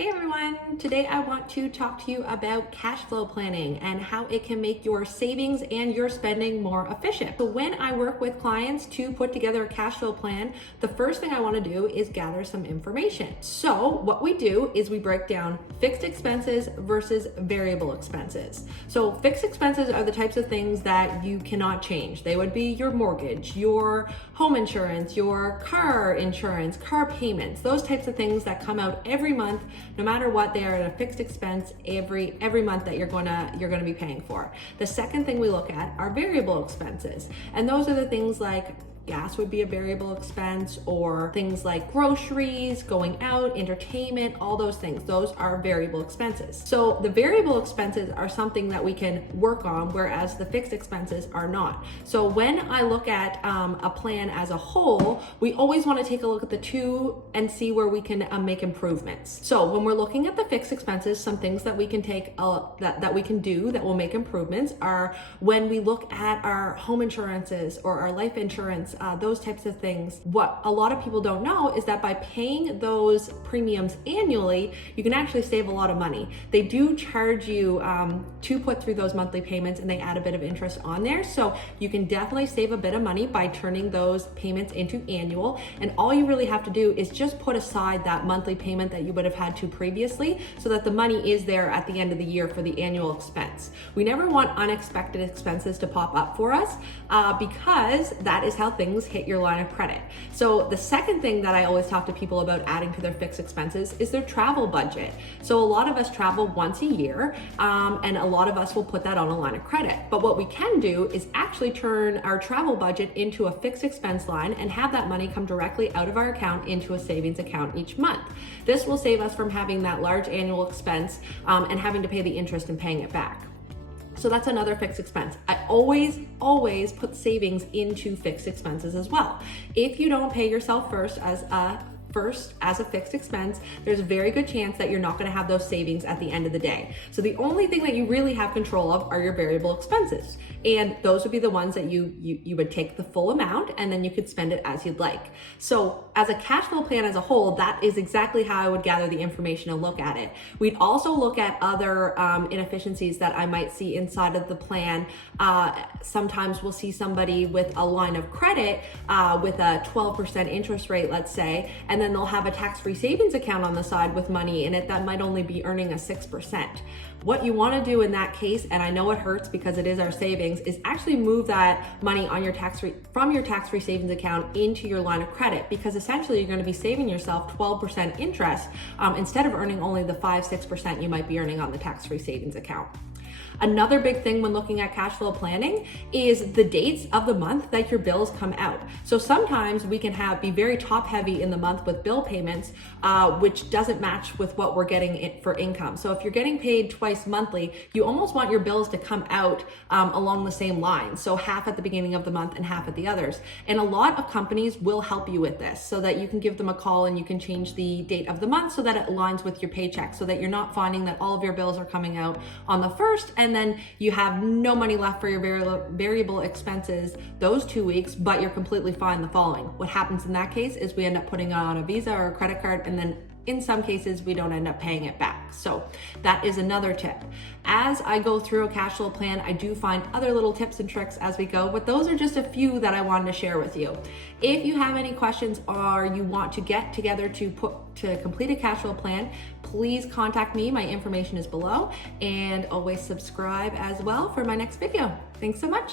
Hey everyone, today I want to talk to you about cash flow planning and how it can make your savings and your spending more efficient. So when I work with clients to put together a cash flow plan, the first thing I want to do is gather some information. So what we do is we break down fixed expenses versus variable expenses. So fixed expenses are the types of things that you cannot change. They would be your mortgage, your home insurance, your car insurance, car payments, those types of things that come out every month. No matter what, they are at a fixed expense every month that you're gonna be paying for. The second thing we look at are variable expenses, and those are the things like gas would be a variable expense, or things like groceries, going out, entertainment, all those things. Those are variable expenses. So the variable expenses are something that we can work on, whereas the fixed expenses are not. So when I look at a plan as a whole, we always want to take a look at the two and see where we can make improvements. So when we're looking at the fixed expenses, some things that we can take that we can do that will make improvements are when we look at our home insurances or our life insurance, those types of things. What a lot of people don't know is that by paying those premiums annually, you can actually save a lot of money. They do charge you to put through those monthly payments, and they add a bit of interest on there. So you can definitely save a bit of money by turning those payments into annual. And all you really have to do is just put aside that monthly payment that you would have had to previously, so that the money is there at the end of the year for the annual expense. We never want unexpected expenses to pop up for us because that is how things hit your line of credit. So the second thing that I always talk to people about adding to their fixed expenses is their travel budget. So a lot of us travel once a year, and a lot of us will put that on a line of credit. But what we can do is actually turn our travel budget into a fixed expense line and have that money come directly out of our account into a savings account each month. This will save us from having that large annual expense and having to pay the interest and paying it back. So that's another fixed expense. I always put savings into fixed expenses as well. If you don't pay yourself first as a fixed expense, there's a very good chance that you're not going to have those savings at the end of the day. So the only thing that you really have control of are your variable expenses. And those would be the ones that you would take the full amount and then you could spend it as you'd like. So as a cash flow plan as a whole, that is exactly how I would gather the information and look at it. We'd also look at other inefficiencies that I might see inside of the plan. Sometimes we'll see somebody with a line of credit with a 12% interest rate, let's say, and then they'll have a tax-free savings account on the side with money in it that might only be earning a 6%. What you want to do in that case, and I know it hurts because it is our savings, is actually move that money on your from your tax-free savings account into your line of credit, because essentially you're going to be saving yourself 12% interest instead of earning only the 5-6% you might be earning on the tax-free savings account. Another big thing when looking at cash flow planning is the dates of the month that your bills come out. So sometimes we can be very top heavy in the month with bill payments, which doesn't match with what we're getting for income. So if you're getting paid twice monthly, you almost want your bills to come out along the same line. So half at the beginning of the month and half at the others. And a lot of companies will help you with this so that you can give them a call and you can change the date of the month so that it aligns with your paycheck, so that you're not finding that all of your bills are coming out on the first and then you have no money left for your variable expenses those 2 weeks, but you're completely fine the following. What happens in that case is we end up putting it on a Visa or a credit card, and then in some cases we don't end up paying it back. So that is another tip. As I go through a cash flow plan, I do find other little tips and tricks as we go, but those are just a few that I wanted to share with you. If you have any questions or you want to get together to complete a cash flow plan, please contact me. My information is below, and always subscribe as well for my next video. Thanks so much.